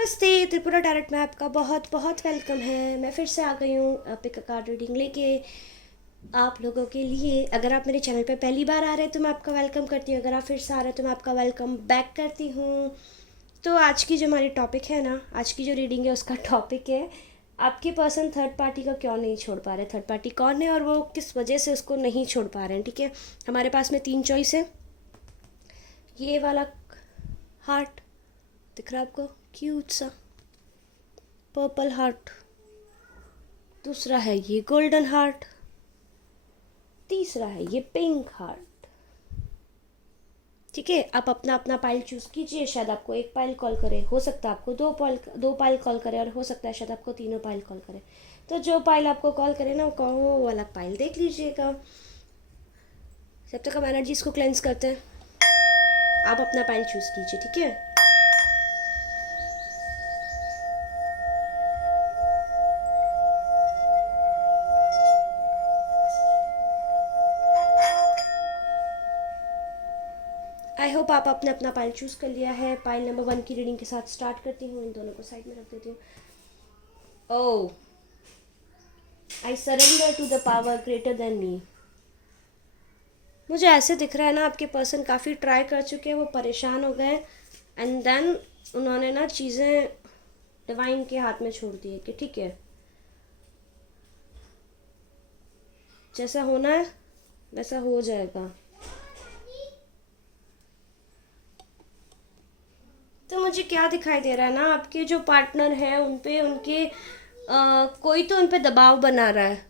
नमस्ते त्रिपुरा टैरेट में आपका बहुत बहुत वेलकम है। मैं फिर से आ गई हूँ पिक अ कार्ड रीडिंग लेके आप लोगों के लिए। अगर आप मेरे चैनल पे पहली बार आ रहे हैं तो मैं आपका वेलकम करती हूँ। अगर आप फिर से आ रहे हैं तो मैं आपका वेलकम बैक करती हूँ। तो आज की जो हमारी टॉपिक है ना, आज की जो रीडिंग है उसका टॉपिक है आपके पर्सन थर्ड पार्टी को क्यों नहीं छोड़ पा रहे। थर्ड पार्टी कौन है और वो किस वजह से उसको नहीं छोड़ पा रहे हैं। ठीक है, हमारे पास में 3 चॉइस है। ये वाला हार्ट दिख रहा है आपको, क्यूट सा पर्पल हार्ट। दूसरा है ये गोल्डन हार्ट। तीसरा है ये पिंक हार्ट। ठीक है, आप अपना अपना पाइल चूज कीजिए। शायद आपको एक पाइल कॉल करे, हो सकता है आपको दो पाइल कॉल करे, और हो सकता है शायद आपको तीनों पाइल कॉल करे। तो जो पाइल आपको कॉल करे ना, वो वाला पाइल देख लीजिएगा। जब तक हम एनर्जीज को क्लेंस करते हैं, आप अपना पाइल चूज कीजिए। ठीक है, आई होप आप अपने अपना पाइल चूज़ कर लिया है। पाइल नंबर 1 की रीडिंग के साथ स्टार्ट करती हूँ। इन दोनों को साइड में रख देती हूँ। Oh, I surrender to the power greater than me. मुझे ऐसे दिख रहा है ना, आपके पर्सन काफ़ी ट्राई कर चुके हैं, वो परेशान हो गए, एंड देन उन्होंने ना चीज़ें डिवाइन के हाथ में छोड़ दी है कि ठीक है, जैसा होना है वैसा हो जाएगा। तो मुझे क्या दिखाई दे रहा है ना, आपके जो पार्टनर हैं उन पे उनके कोई तो उन पे दबाव बना रहा है।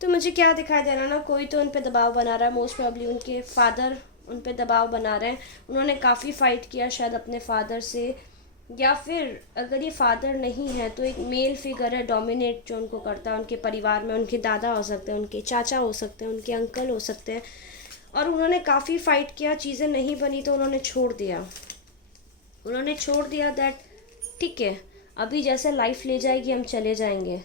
तो मुझे क्या दिखाई दे रहा है ना, कोई तो उन पे दबाव बना रहा है। मोस्ट प्रॉब्ली उनके फादर उन पे दबाव बना रहे हैं। उन्होंने काफ़ी फ़ाइट किया शायद अपने फादर से, या फिर अगर ये फादर नहीं है तो एक मेल फिगर है डोमिनेट, जो उनको करता है उनके परिवार में। उनके दादा हो सकते हैं, उनके चाचा हो सकते हैं, उनके अंकल हो सकते हैं। और उन्होंने काफ़ी फ़ाइट किया, चीज़ें नहीं बनी तो उन्होंने छोड़ दिया। दैट ठीक है, अभी जैसे लाइफ ले जाएगी हम चले जाएंगे।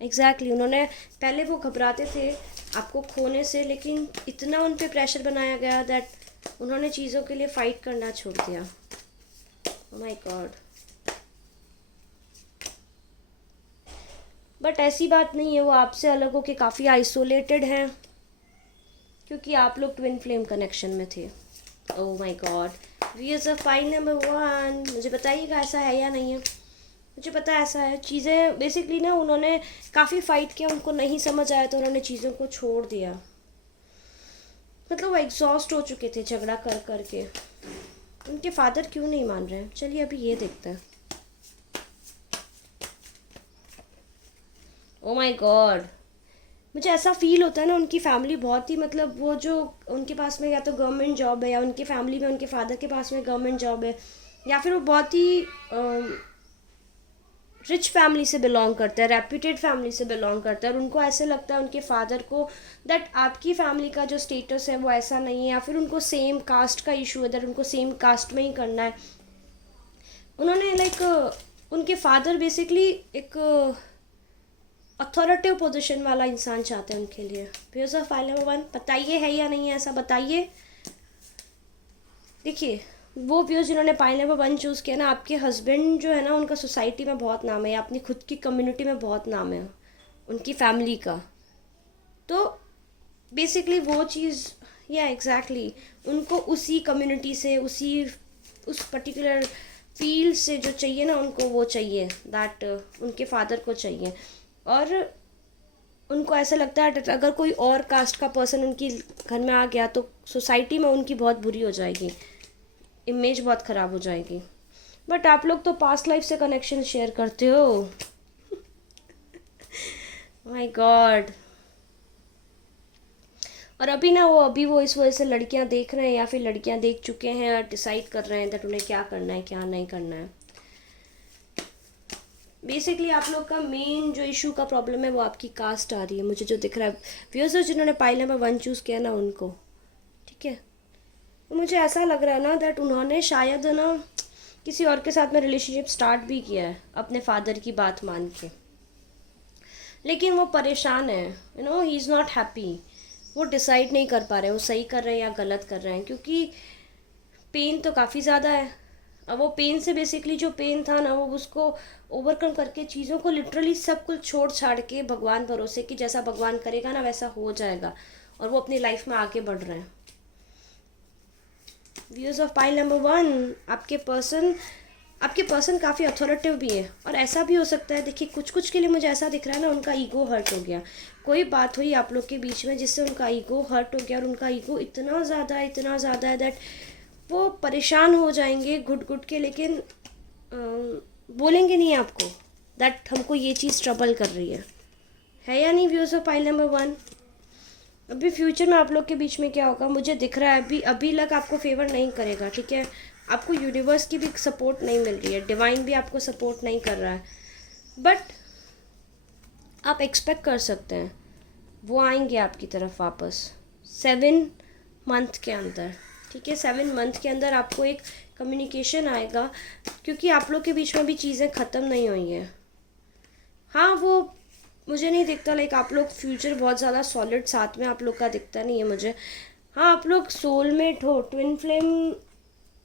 एग्जैक्टली उन्होंने पहले वो घबराते थे आपको खोने से, लेकिन इतना उन पे प्रेशर बनाया गया दैट उन्होंने चीज़ों के लिए फ़ाइट करना छोड़ दिया। Oh my God. बट ऐसी बात नहीं है, वो आपसे अलग होके काफ़ी आइसोलेटेड हैं, क्योंकि आप लोग ट्विन फ्लेम कनेक्शन में थे। Oh my God, viewers of file number 1, मुझे बताइएगा ऐसा है या नहीं है। मुझे पता है ऐसा है। चीज़ें बेसिकली ना उन्होंने काफ़ी फ़ाइट किया, उनको नहीं समझ आया तो उन्होंने चीज़ों को छोड़ दिया। मतलब वो एग्जॉस्ट हो चुके थे झगड़ा कर कर के। उनके फादर क्यों नहीं मान रहे हैं, चलिए अभी ये देखते हैं। ओ माय गॉड, मुझे ऐसा फील होता है ना, उनकी फैमिली बहुत ही, मतलब वो जो उनके पास में या तो गवर्नमेंट जॉब है, या उनकी फैमिली में उनके फादर के पास में गवर्नमेंट जॉब है, या फिर वो बहुत ही रिच फैमिली से बिलोंग करते हैं, रेप्यूटेड फैमिली से बिलोंग करते हैं। और उनको ऐसे लगता है उनके फादर को दैट आपकी फैमिली का जो स्टेटस है वो ऐसा नहीं है, या फिर उनको सेम कास्ट का इशू है दैट उनको सेम कास्ट में ही करना है। उन्होंने उनके फादर बेसिकली एक अथॉरिटिव पोजीशन वाला इंसान चाहते हैं उनके लिए। व्यूअर्स ऑफ फाइल नंबर 1, बताइए है या नहीं है ऐसा, बताइए। देखिए, वो व्यूअर्स जिन्होंने पाइल नंबर 1 चूज़ किया ना, आपके हस्बैंड जो है ना, उनका सोसाइटी में बहुत नाम है, या अपनी खुद की कम्युनिटी में बहुत नाम है उनकी फैमिली का। तो बेसिकली वो चीज़, या एग्जैक्टली उनको उसी कम्युनिटी से, उस पर्टिकुलर फील्ड से जो चाहिए ना, उनको वो चाहिए दैट उनके फादर को चाहिए। और उनको ऐसा लगता है अगर कोई और कास्ट का पर्सन उनकी घर में आ गया तो सोसाइटी में उनकी बहुत बुरी हो जाएगी, इमेज बहुत ख़राब हो जाएगी। बट आप लोग तो पास्ट लाइफ से कनेक्शन शेयर करते हो। My God. और अभी वो इस वजह से लड़कियां देख रहे हैं, या फिर लड़कियां देख चुके हैं और डिसाइड कर रहे हैं दैट उन्हें क्या करना है क्या नहीं करना है। बेसिकली आप लोग का मेन जो इशू का प्रॉब्लम है वो आपकी कास्ट आ रही है, मुझे जो दिख रहा है। व्यूअर्स जिन्होंने पाइल नंबर 1 चूज़ किया ना उनको, ठीक है, तो मुझे ऐसा लग रहा है ना दैट उन्होंने शायद ना किसी और के साथ में रिलेशनशिप स्टार्ट भी किया है अपने फादर की बात मान के, लेकिन वो परेशान है। He is not happy. वो डिसाइड नहीं कर पा रहे वो सही कर रहे हैं या गलत कर रहे हैं, क्योंकि पेन तो काफ़ी ज़्यादा है। अब वो पेन से बेसिकली जो पेन था ना वो उसको ओवरकम करके चीज़ों को लिटरली सब कुछ छोड़ छाड़ के भगवान भरोसे कि जैसा भगवान करेगा ना वैसा हो जाएगा, और वो अपनी लाइफ में आगे बढ़ रहे हैं। व्यूज़ ऑफ पाइल नंबर 1, आपके पर्सन काफ़ी अथॉरिटिव भी है, और ऐसा भी हो सकता है, देखिए कुछ कुछ के लिए मुझे ऐसा दिख रहा है ना, उनका ईगो हर्ट हो गया। कोई बात हुई आप लोग के बीच में जिससे उनका ईगो हर्ट हो गया, और उनका ईगो इतना ज़्यादा है दैट वो परेशान हो जाएंगे घुट घुट के, लेकिन बोलेंगे नहीं आपको दैट हमको ये चीज़ ट्रबल कर रही है या नहीं। व्यूज़ ऑफ पाइल नंबर 1, अभी फ्यूचर में आप लोग के बीच में क्या होगा मुझे दिख रहा है, अभी लग आपको फेवर नहीं करेगा, ठीक है। आपको यूनिवर्स की भी सपोर्ट नहीं मिल रही है, डिवाइन भी आपको सपोर्ट नहीं कर रहा है, बट आप एक्सपेक्ट कर सकते हैं वो आएंगे आपकी तरफ वापस 7 मंथ के अंदर, ठीक है। 7 मंथ के अंदर आपको एक कम्युनिकेशन आएगा, क्योंकि आप लोग के बीच में भी चीज़ें ख़त्म नहीं हुई हैं। हाँ, वो मुझे नहीं दिखता लाइक आप लोग फ्यूचर बहुत ज़्यादा सॉलिड साथ में आप लोग का दिखता नहीं है मुझे। हाँ, आप लोग सोलमेट हो, ट्विन फ्लेम,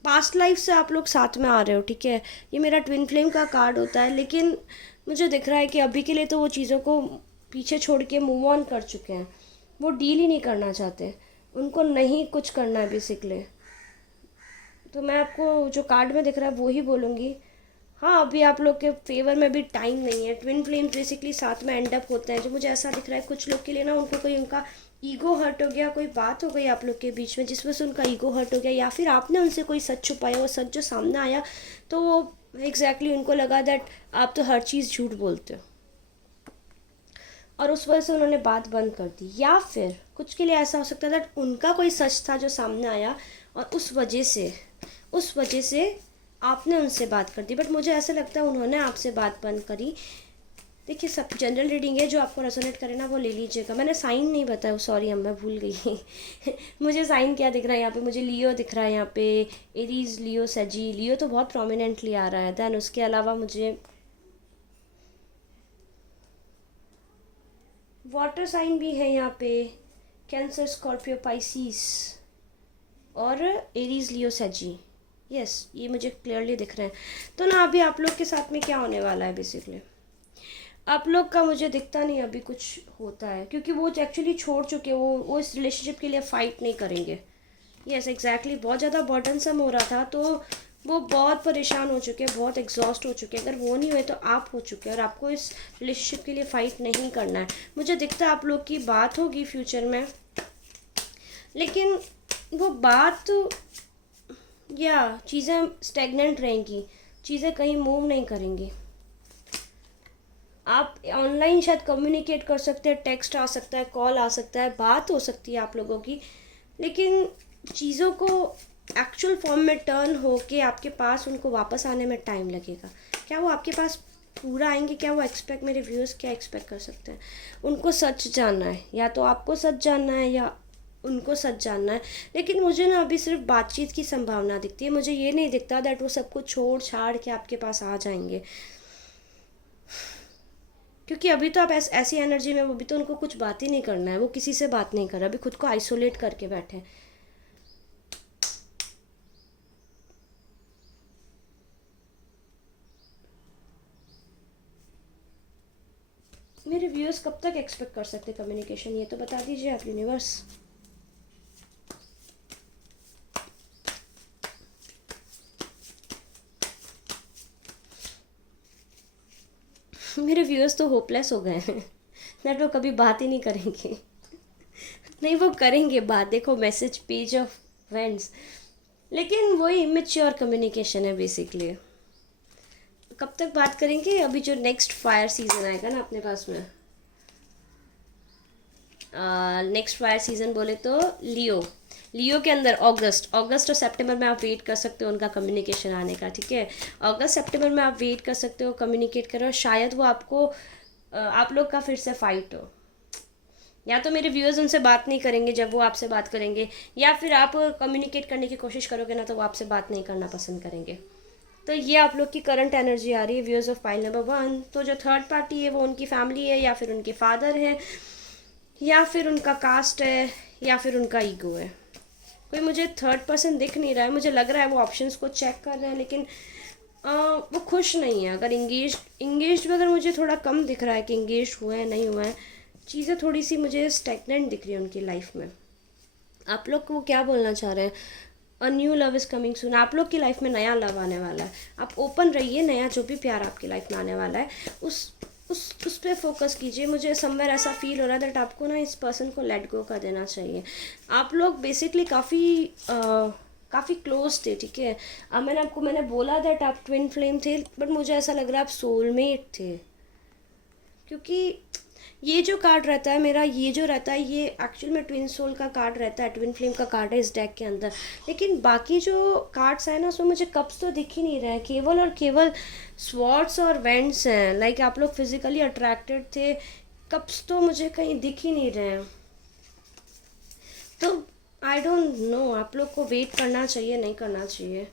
पास्ट लाइफ से आप लोग साथ में आ रहे हो, ठीक है। ये मेरा ट्विन फ्लेम का कार्ड होता है, लेकिन मुझे दिख रहा है कि अभी के लिए तो वो चीज़ों को पीछे छोड़ के मूव ऑन कर चुके हैं, वो डील ही नहीं करना चाहते, उनको नहीं कुछ करना है बेसिकली। तो मैं आपको जो कार्ड में दिख रहा है वो ही बोलूँगी। हाँ, अभी आप लोग के फेवर में भी टाइम नहीं है। ट्विन फ्लेम्स बेसिकली साथ में एंड अप होते हैं, जो मुझे ऐसा दिख रहा है कुछ लोग के लिए ना, उनको कोई उनका ईगो हर्ट हो गया, कोई बात हो गई आप लोग के बीच में जिस वजह से उनका ईगो हर्ट हो गया, या फिर आपने उनसे कोई सच छुपाया, वो सच जो सामने आया तो वो एग्जैक्टली उनको लगा दैट आप तो हर चीज़ झूठ बोलते हो, और उस वजह से उन्होंने बात बंद कर दी। या फिर कुछ के लिए ऐसा हो सकता है दैट उनका कोई सच था जो सामने आया, और उस वजह से आपने उनसे बात कर दी, बट मुझे ऐसा लगता है उन्होंने आपसे बात बंद करी। देखिए, सब जनरल रीडिंग है, जो आपको रेजोनेट करे ना वो ले लीजिएगा। मैंने साइन नहीं बताया, सॉरी मैं भूल गई मुझे साइन क्या दिख रहा है यहाँ पे, मुझे लियो दिख रहा है यहाँ पे, एरीज, लियो, सजी। लियो तो बहुत प्रोमिनेंटली आ रहा है, दैन उसके अलावा मुझे वाटर साइन भी है यहाँ पे, कैंसर, स्कॉर्पियो, पाइसिस और एरीज, लियो, सजी। यस, ये मुझे क्लियरली दिख रहे हैं। तो ना अभी आप लोग के साथ में क्या होने वाला है बेसिकली, आप लोग का मुझे दिखता नहीं अभी कुछ होता है, क्योंकि वो एक्चुअली छोड़ चुके, वो इस रिलेशनशिप के लिए फ़ाइट नहीं करेंगे। यस, एग्जैक्टली, बहुत ज़्यादा बर्डनसम हो रहा था, तो वो बहुत परेशान हो चुके हैं, बहुत एग्जॉस्ट हो चुके हैं। अगर वो नहीं हुए तो आप हो चुके हैं, और आपको इस रिलेशनशिप के लिए फ़ाइट नहीं करना है। मुझे दिखता है आप लोग की बात होगी फ्यूचर में, लेकिन वो बात या चीज़ें स्टेगनेंट रहेंगी, चीज़ें कहीं मूव नहीं करेंगी। आप ऑनलाइन शायद कम्युनिकेट कर सकते हैं, टेक्स्ट आ सकता है, कॉल आ सकता है, बात हो सकती है आप लोगों की, लेकिन चीज़ों को एक्चुअल फॉर्म में टर्न हो के आपके पास उनको वापस आने में टाइम लगेगा। क्या वो आपके पास पूरा आएंगे? क्या वो एक्सपेक्ट, मेरे व्यूअर्स क्या एक्सपेक्ट कर सकते हैं? उनको सच जानना है, या तो आपको सच जानना है या उनको सच जानना है। लेकिन मुझे ना अभी सिर्फ बातचीत की संभावना दिखती है, मुझे ये नहीं दिखता दैट वो सब कुछ छोड़ छाड़ के आपके पास आ जाएंगे, क्योंकि अभी तो आप ऐसी एनर्जी में, वो अभी तो उनको कुछ बात ही नहीं करना है, वो किसी से बात नहीं कर रहा, अभी खुद को आइसोलेट करके बैठे हैं। मेरे व्यूअर्स कब तक एक्सपेक्ट कर सकते कम्युनिकेशन, ये तो बता दीजिए आप यूनिवर्स। मेरे व्यूअर्स तो होपलेस हो गए हैं दैट वो कभी बात ही नहीं करेंगे नहीं, वो करेंगे बात, देखो मैसेज, पेज ऑफ वेंट्स, लेकिन वही इमेच्योर कम्युनिकेशन है बेसिकली। कब तक बात करेंगे? अभी जो नेक्स्ट फायर सीजन आएगा ना अपने पास में, नेक्स्ट फायर सीजन बोले तो लियो के अंदर अगस्त और सितंबर में आप वेट कर सकते हो उनका कम्युनिकेशन आने का, ठीक है। अगस्त सितंबर में आप वेट कर सकते हो, कम्युनिकेट करो, शायद वो आपको आप लोग का फिर से फाइट हो, या तो मेरे व्यूअर्स उनसे बात नहीं करेंगे जब वो आपसे बात करेंगे, या फिर आप कम्युनिकेट करने की कोशिश करोगे ना तो वो आपसे बात नहीं करना पसंद करेंगे। तो ये आप लोग की करंट एनर्जी आ रही है व्यूअर्स ऑफ पाइल नंबर 1। तो जो थर्ड पार्टी है वो उनकी फैमिली है, या फिर उनके फादर है, या फिर उनका कास्ट है, या फिर उनका ईगो है। कोई मुझे थर्ड पर्सन दिख नहीं रहा है, मुझे लग रहा है वो ऑप्शंस को चेक कर रहे हैं, लेकिन वो खुश नहीं है। अगर इंगेज में अगर मुझे थोड़ा कम दिख रहा है कि इंगेज हुए हैं नहीं हुए हैं, चीज़ें थोड़ी सी मुझे स्टैग्नेंट दिख रही है उनकी लाइफ में। आप लोग को क्या बोलना चाह रहे हैं? A new love is coming soon. आप लोग की लाइफ में नया लव आने वाला है। आप ओपन रहिए, नया जो भी प्यार आपकी लाइफ में आने वाला है उस पर फोकस कीजिए। मुझे समवेयर ऐसा फील हो रहा है दैट आपको ना इस पर्सन को लेट गो कर देना चाहिए। आप लोग बेसिकली काफ़ी क्लोज थे, ठीक है। अब मैंने बोला दैट आप ट्विन फ्लेम थे, बट मुझे ऐसा लग रहा है आप सोलमेट थे, क्योंकि ये जो कार्ड रहता है मेरा, ये जो रहता है ये एक्चुअल में ट्विन सोल का कार्ड रहता है, ट्विन फ्लेम का कार्ड है इस डेक के अंदर। लेकिन बाकी जो कार्ड्स हैं ना उसमें मुझे कप्स तो दिख ही नहीं रहे हैं, केवल और केवल स्वॉर्ड्स और वेंट्स हैं। लाइक आप लोग फिजिकली अट्रैक्टेड थे, कप्स तो मुझे कहीं दिख ही नहीं रहे हैं। तो आई डोंट नो आप लोग को वेट करना चाहिए नहीं करना चाहिए।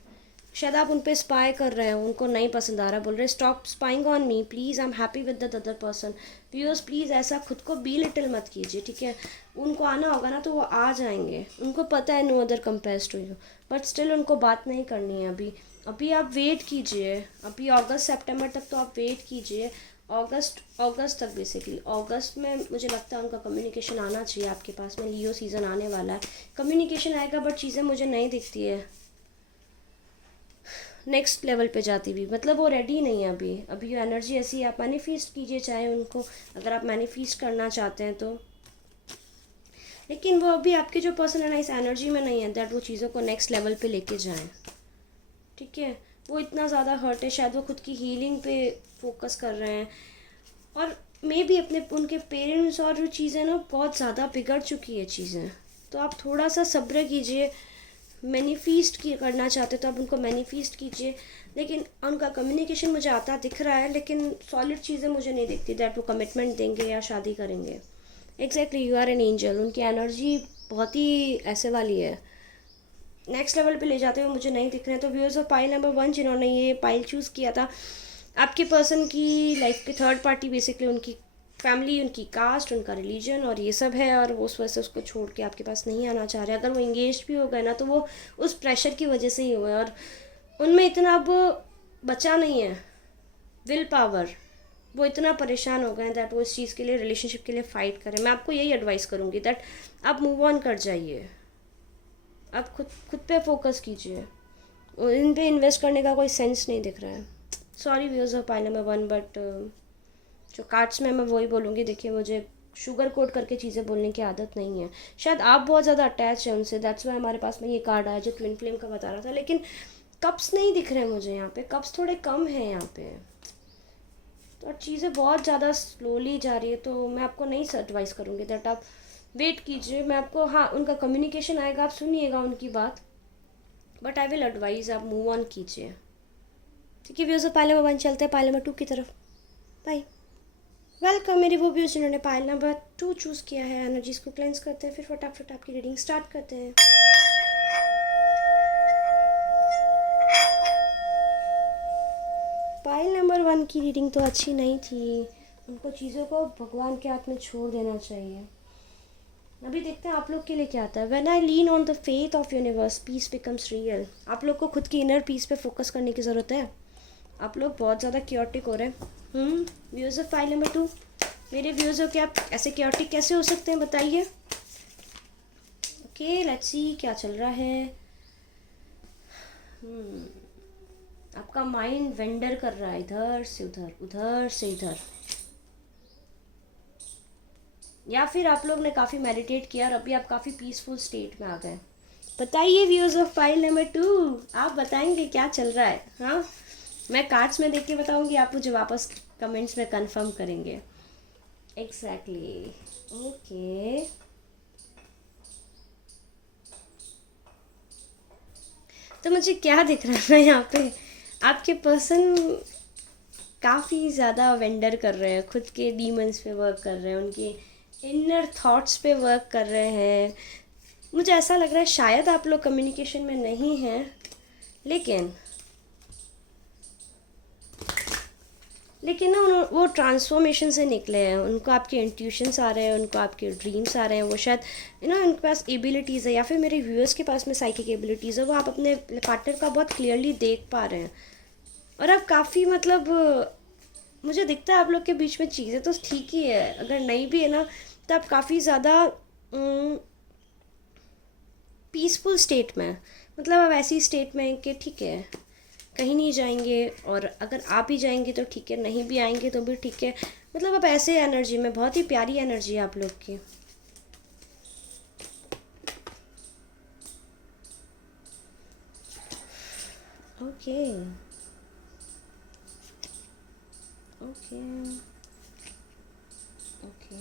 शायद आप उन पे स्पाई कर रहे हैं, उनको नहीं पसंद आ रहा, बोल रहे stop spying on me please, I am happy with the other person. Viewers please ऐसा खुद को बी लिटिल मत कीजिए, ठीक है। उनको आना होगा ना तो वो आ जाएंगे, उनको पता है no other compares to you, but still उनको बात नहीं करनी है अभी आप वेट कीजिए। अभी अगस्त सितंबर तक तो आप वेट कीजिए। अगस्त तक बेसिकली, अगस्त में मुझे लगता है उनका कम्युनिकेशन आना चाहिए आपके पास में। लियो सीज़न आने वाला है, कम्युनिकेशन आएगा, बट चीज़ें मुझे नहीं दिखती है नेक्स्ट लेवल पे जाती भी। मतलब वो रेडी नहीं है अभी वो एनर्जी ऐसी है। आप मैनिफेस्ट कीजिए चाहे उनको, अगर आप मैनिफेस्ट करना चाहते हैं तो। लेकिन वो अभी आपके जो पर्सन है ना इस एनर्जी में नहीं है दैट वो चीज़ों को नेक्स्ट लेवल पे लेके जाएं, ठीक है। वो इतना ज़्यादा हर्ट है, शायद वो खुद की हीलिंग पे फोकस कर रहे हैं, और मे भी उनके पेरेंट्स और जो चीज़ें ना बहुत ज़्यादा बिगड़ चुकी है चीज़ें। तो आप थोड़ा सा सब्र कीजिए। मैनिफेस्ट की करना चाहते तो आप उनको मैनिफेस्ट कीजिए। लेकिन उनका कम्युनिकेशन मुझे आता दिख रहा है, लेकिन सॉलिड चीज़ें मुझे नहीं दिखती दैट वो कमिटमेंट देंगे या शादी करेंगे। Exactly, you are an angel. उनकी एनर्जी बहुत ही ऐसे वाली है, नेक्स्ट लेवल पे ले जाते हुए मुझे नहीं दिख रहे हैं। तो व्यूअर्स ऑफ पाइल नंबर 1 जिन्होंने ये पाइल चूज़ किया था, आपके पर्सन की लाइफ के थर्ड पार्टी बेसिकली उनकी फैमिली, उनकी कास्ट, उनका रिलीजन और ये सब है, और वो उस वजह से उसको छोड़ के आपके पास नहीं आना चाह रहे। अगर वो इंगेज भी हो गए ना तो वो उस प्रेशर की वजह से ही हुए, और उनमें इतना अब बचा नहीं है विल पावर। वो इतना परेशान हो गए दैट वो इस चीज़ के लिए, रिलेशनशिप के लिए फ़ाइट करें। मैं आपको यही एडवाइस करूँगी दैट आप मूव ऑन कर जाइए। आप खुद पे फोकस कीजिए। इन पे इन्वेस्ट करने का कोई सेंस नहीं दिख रहा है। Sorry viewers of pile number 1, but जो कार्ड्स में मैं वही बोलूँगी। देखिए, मुझे शुगर कोट करके चीज़ें बोलने की आदत नहीं है। शायद आप बहुत ज़्यादा अटैच हैं उनसे, दैट्स वाई हमारे पास में ये कार्ड आया जो ट्विन फ्लेम का बता रहा था। लेकिन कप्स नहीं दिख रहे हैं मुझे यहाँ पे, कप्स थोड़े कम हैं यहाँ पे, तो चीज़ें बहुत ज़्यादा स्लोली जा रही है। तो मैं आपको नहीं एडवाइस करूँगी दैट आप वेट कीजिए। मैं आपको, हाँ, उनका कम्युनिकेशन आएगा, आप सुनिएगा उनकी बात, बट आई विल एडवाइज आप मूव ऑन कीजिए, ठीक है। व्यूअर्स पाइल नंबर 1 चलते हैं पाइल नंबर 2 की तरफ। बाय। वेलकम मेरे वो व्यूअर्स जिन्होंने पाइल नंबर 2 चूज़ किया है। एनर्जीज को क्लेंस करते हैं, फिर फटाफट आपकी रीडिंग स्टार्ट करते हैं। पाइल नंबर 1 की रीडिंग तो अच्छी नहीं थी, उनको चीज़ों को भगवान के हाथ में छोड़ देना चाहिए। अभी देखते हैं आप लोग के लिए क्या आता है। When I lean on the faith of universe peace becomes real. आप लोग को खुद की इनर पीस पे फोकस करने की ज़रूरत है। आप लोग बहुत ज़्यादा क्योटिक हो रहे हैं। व्यूअर्स ऑफ फाइल नंबर 2, मेरे व्यूअर्स हो, क्या आप ऐसे क्योटिक कैसे हो सकते हैं बताइए। ओके, लेट्स सी क्या चल रहा है। आपका माइंड वेंडर कर रहा है, इधर से उधर, उधर से इधर, या फिर आप लोग ने काफ़ी मेडिटेट किया और अभी आप काफ़ी पीसफुल स्टेट में आ गए। बताइए व्यूअर्स ऑफ फाइल नंबर 2, आप बताएंगे क्या चल रहा है। हाँ, मैं कार्ड्स में देख के बताऊंगी, आप मुझे वापस कमेंट्स में कंफर्म करेंगे। Exactly, okay. तो मुझे क्या दिख रहा है यहाँ पे, आपके पर्सन काफ़ी ज़्यादा वेंडर कर रहे हैं, खुद के डीमंस पे वर्क कर रहे हैं, उनके इनर थॉट्स पे वर्क कर रहे हैं। मुझे ऐसा लग रहा है शायद आप लोग कम्युनिकेशन में नहीं हैं, लेकिन ना वो ट्रांसफॉर्मेशन से निकले हैं, उनको आपके इंट्यूशंस आ रहे हैं, उनको आपके ड्रीम्स आ रहे हैं, वो शायद उनके पास एबिलिटीज़ है, या फिर मेरे व्यूअर्स के पास में साइकिक एबिलिटीज़ है, वो आप अपने पार्टनर का बहुत क्लियरली देख पा रहे हैं। और अब काफ़ी मतलब मुझे दिखता है आप लोग के बीच में चीज़ें तो ठीक ही है, अगर नहीं भी है ना तो आप काफ़ी ज़्यादा पीसफुल स्टेट में हैं। मतलब अब ऐसी स्टेट में हैं कि ठीक है, कहीं नहीं जाएंगे, और अगर आप ही जाएंगे तो ठीक है, नहीं भी आएंगे तो भी ठीक है। मतलब अब ऐसे एनर्जी में, बहुत ही प्यारी एनर्जी है आप लोग की। Okay okay okay.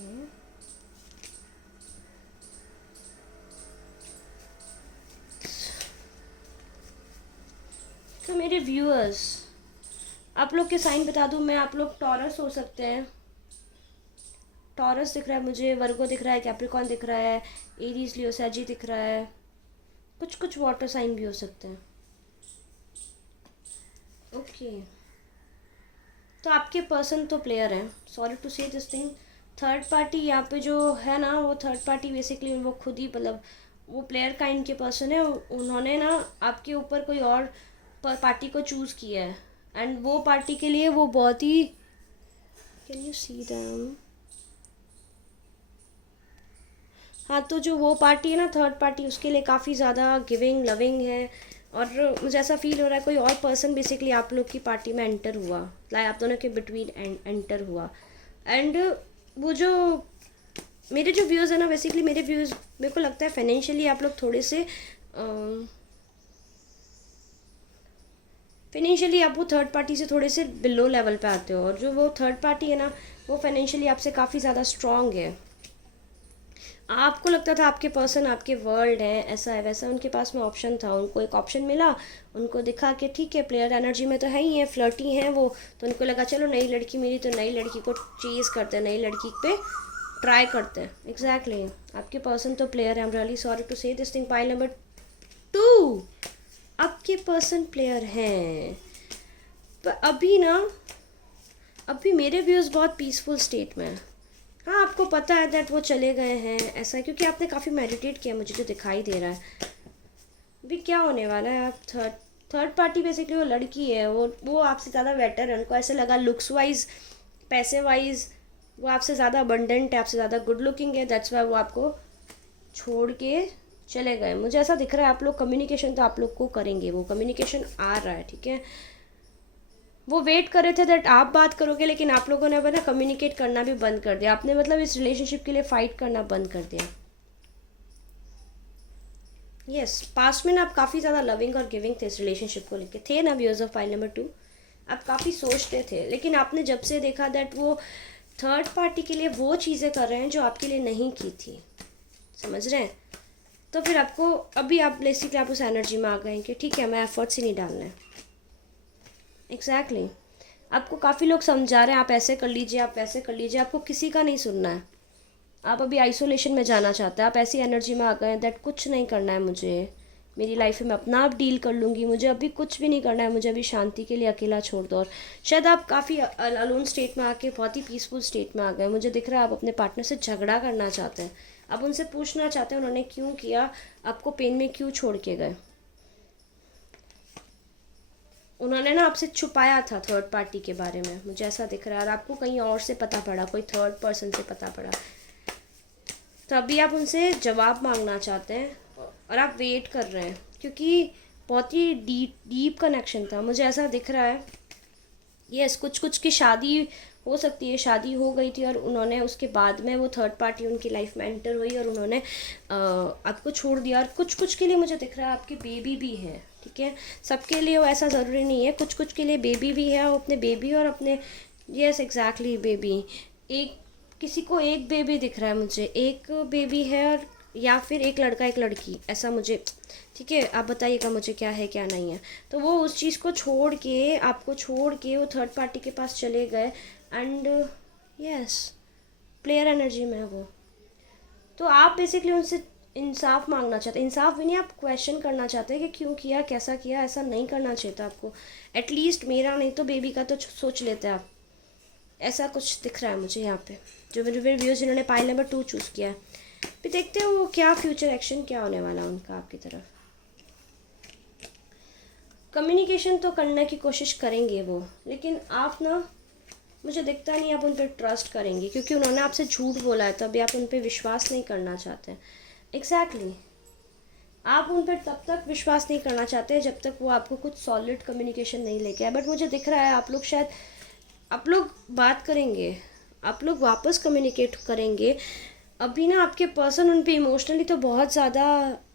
तो मेरे व्यूअर्स, आप लोग के साइन बता दूं मैं, आप लोग टॉरस हो सकते हैं। टॉरस दिख रहा है मुझे, वर्गो दिख रहा है, कैप्रिकॉन दिख रहा है, एरीज लियो सैजी दिख रहा है, कुछ कुछ वाटर साइन भी हो सकते हैं। ओके तो आपके पर्सन तो प्लेयर हैं, sorry to say this thing. Third party यहाँ पे जो है ना, वो थर्ड पार्टी बेसिकली वो खुद ही, मतलब वो प्लेयर काइंड के पर्सन है, उन्होंने ना आपके ऊपर कोई और पार्टी को चूज़ किया है, एंड वो पार्टी के लिए वो बहुत ही, कैन यू सी दैम, हाँ तो जो वो पार्टी है ना थर्ड पार्टी, उसके लिए काफ़ी ज़्यादा गिविंग लविंग है। और मुझे ऐसा फील हो रहा है कोई और पर्सन बेसिकली आप लोग की पार्टी में एंटर हुआ, लाइक आप दोनों के बिटवीन एंटर हुआ। एंड वो जो मेरे जो व्यूज़ है ना, बेसिकली मेरे व्यूज़, मेरे को लगता है फाइनेंशियली आप लोग थोड़े से फाइनेंशियली आप वो थर्ड पार्टी से थोड़े से बिलो लेवल पे आते हो, और जो वो थर्ड पार्टी है ना, वो फाइनेंशियली आपसे काफ़ी ज़्यादा स्ट्रॉन्ग है। आपको लगता था आपके पर्सन आपके वर्ल्ड हैं, ऐसा है वैसा, उनके पास में ऑप्शन था, उनको एक ऑप्शन मिला, उनको दिखा कि ठीक है प्लेयर एनर्जी में तो है ही है, फ्लर्टी हैं वो, तो उनको लगा चलो नई लड़की मिली तो नई लड़की को चेज़ करते हैं, नई लड़की पे ट्राई करते हैं। एग्जैक्टली आपके पर्सन तो प्लेयर है। I am really sorry to say this thing. Pile number 2, आपके पर्सन प्लेयर हैं, पर अभी ना, अभी मेरे व्यूज़ बहुत पीसफुल स्टेट में है। हाँ आपको पता है दैट वो चले गए हैं, ऐसा है क्योंकि आपने काफ़ी मेडिटेट किया, मुझे जो दिखाई दे रहा है। अभी क्या होने वाला है, आप थर्ड पार्टी बेसिकली वो लड़की है, वो आपसे ज़्यादा बेटर है, उनको ऐसे लगा लुक्स वाइज, पैसे वाइज वो आपसे ज़्यादा अबंडेंट है, आपसे ज़्यादा गुड लुकिंग है, दैट्स वाई वो आपको छोड़ के चले गए। मुझे ऐसा दिख रहा है आप लोग कम्युनिकेशन तो आप लोग को करेंगे, वो कम्युनिकेशन आ रहा है, ठीक है। वो वेट कर रहे थे दैट आप बात करोगे, लेकिन आप लोगों ने ना कम्युनिकेट करना भी बंद कर दिया, आपने मतलब इस रिलेशनशिप के लिए फ़ाइट करना बंद कर दिया। यस पास्ट में ना आप काफ़ी ज़्यादा लविंग और गिविंग थे, इस रिलेशनशिप को लेके थे ना व्यूअर्स ऑफ फाइल नंबर 2, आप काफ़ी सोचते थे, लेकिन आपने जब से देखा दैट वो थर्ड पार्टी के लिए वो चीज़ें कर रहे हैं जो आपके लिए नहीं की थी, समझ रहे हैं, तो फिर आपको अभी आप बेसिकली आप उस एनर्जी में आ गए कि ठीक है मैं एफर्ट्स ही नहीं डालना है। एग्जैक्टली आपको काफ़ी लोग समझा रहे हैं आप ऐसे कर लीजिए, आप वैसे कर लीजिए, आपको किसी का नहीं सुनना है, आप अभी आइसोलेशन में जाना चाहते हैं, आप ऐसी एनर्जी में आ गए हैं दैट कुछ नहीं करना है मुझे, मेरी लाइफ में अपना आप डील कर लूँगी, मुझे अभी कुछ भी नहीं करना है, मुझे अभी शांति के लिए अकेला छोड़ दो। और शायद आप काफ़ी अलोन स्टेट में आके बहुत ही पीसफुल स्टेट में आ गए, मुझे दिख रहा है आप अपने पार्टनर से झगड़ा करना चाहते हैं, आप उनसे पूछना चाहते हैं उन्होंने क्यों किया, आपको पेन में क्यों छोड़ के गए। उन्होंने ना आपसे छुपाया था थर्ड पार्टी के बारे में, मुझे ऐसा दिख रहा है, और आपको कहीं और से पता पड़ा, कोई थर्ड पर्सन से पता पड़ा, तो अभी आप उनसे जवाब मांगना चाहते हैं, और आप वेट कर रहे हैं क्योंकि बहुत ही डीप कनेक्शन था, मुझे ऐसा दिख रहा है। यस कुछ कुछ की शादी हो सकती है, शादी हो गई थी और उन्होंने उसके बाद में वो थर्ड पार्टी उनकी लाइफ में एंटर हुई और उन्होंने आपको छोड़ दिया, और कुछ कुछ के लिए मुझे दिख रहा है आपकी बेबी भी है, ठीक है, सबके लिए वो ऐसा ज़रूरी नहीं है, कुछ कुछ के लिए बेबी भी है, वो अपने बेबी और अपने, यस एग्जैक्टली बेबी, एक किसी को एक बेबी दिख रहा है मुझे, एक बेबी है, और या फिर एक लड़का एक लड़की, ऐसा मुझे, ठीक है आप बताइएगा मुझे क्या है क्या नहीं है। तो वो उस चीज़ को छोड़ के, आपको छोड़ के वो थर्ड पार्टी के पास चले गए, एंड यस प्लेयर एनर्जी में है वो, तो आप बेसिकली उनसे इंसाफ मांगना चाहते हैं, इंसाफ भी नहीं, आप क्वेश्चन करना चाहते हैं कि क्यों किया, कैसा किया, ऐसा नहीं करना चाहिए था आपको, एटलीस्ट मेरा नहीं तो बेबी का तो सोच लेते आप, ऐसा कुछ दिख रहा है मुझे यहाँ पे, जो मेरे व्यूअर्स जिन्होंने पाइल नंबर 2 चूज़ किया है। फिर देखते हैं वो क्या फ्यूचर एक्शन क्या होने वाला है उनका आपकी तरफ। कम्युनिकेशन तो करने की कोशिश करेंगे वो, लेकिन आप ना, मुझे दिखता नहीं आप उन पर ट्रस्ट करेंगे, क्योंकि उन्होंने आपसे झूठ बोला है, तो अभी आप उन पर विश्वास नहीं करना चाहते हैं। एग्जैक्टली आप उन पर तब तक विश्वास नहीं करना चाहते जब तक वो आपको कुछ सॉलिड कम्युनिकेशन नहीं लेके आए। बट मुझे दिख रहा है आप लोग शायद, आप लोग बात करेंगे, आप लोग वापस कम्युनिकेट करेंगे। अभी ना आपके पर्सन उन पे इमोशनली तो बहुत ज़्यादा